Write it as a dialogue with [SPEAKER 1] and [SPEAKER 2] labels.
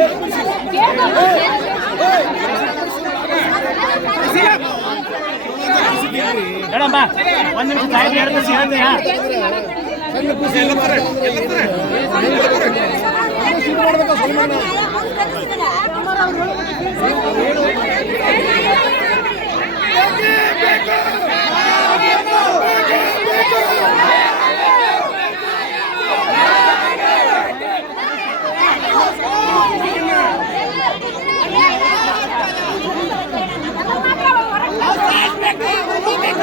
[SPEAKER 1] ಏನೋ ಮೇಡಂ ಒಂದು
[SPEAKER 2] ನಿಮಿಷ